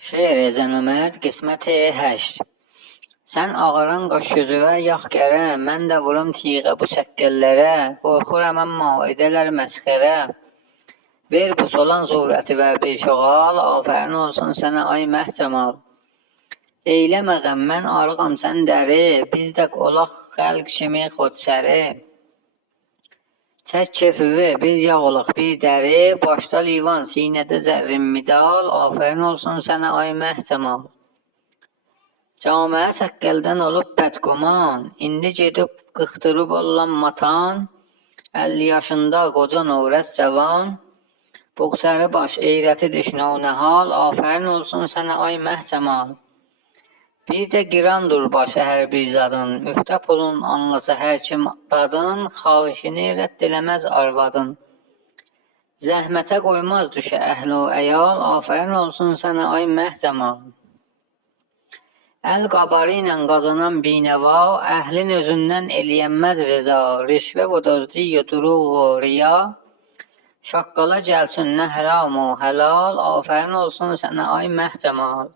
Şeir Ezən Ömər, qisməti 8. Sən ağaran qaş gözüvə, yax gərə, mən də vurum tiğə bu səqqəllərə, qorxuram əmma edələr məsxərə. Ver bu solan surəti və bir şoğal, afərin olsun sənə ay məhcəmal. Eyləmə qəm, mən arığam sən dəri, biz də olaq xəlq kimi xodsəri. Çək kefivi, bir yağ olaq bir dəri, başda livan, sinədə zərrin midal, afərin olsun sənə ay məhcəmal. Caməyə səqqəldən olub bədguman, indi gedib qıxdırıb olan matan, 50 yaşında qoca Novrəz cavan, buxsəri baş, eyrəti düşnə nəhal, afərin olsun sənə ay məhcəmal. Bir də girandır başı hər bir zadın, müftə pulun anlasa hər kim dadın, xahişini rədd eləməz arvadın. Zəhmətə qoymaz düşə əhli əyal, afərin olsun sənə ay məhcəmal. Əl qabarı ilə qazanan binəva, əhlin özündən eləyənməz rıza, rişvə və dozdi yuduruq riya, şaqqala gəlsin nə həram o həlal, afərin olsun sənə ay məhcəmal.